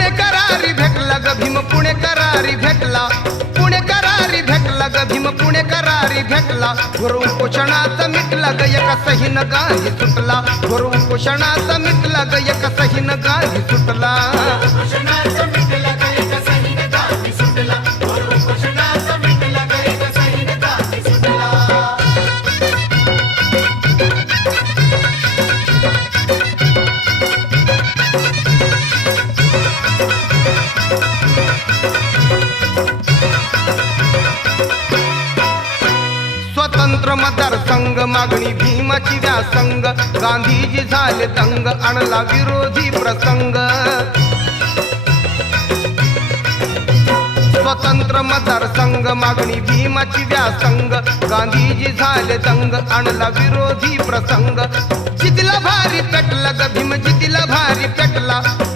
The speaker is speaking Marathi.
पुणेकरारी भेटला ग भीम पुणेकरारी भेटला पुणेकरारी भेटला ग भीम पुणेकरारी भेटला घोर उपोषणाचा मिटला ग एका सहीन गाही सुटला घोर उपोषणाचा मिटला ग एका सहीन गाही सुटला स्वतंत्र मतदारसंघ मागणी भीमाची व्यासंग गांधीजी झाले दंग आणला विरोधी प्रसंग स्वतंत्र मतदारसंघ मागणी भीमाची व्यासंग गांधीजी झाले दंग आणला विरोधी प्रसंग जितीला भारी पेटला ग भीम जितीला भारी पेटला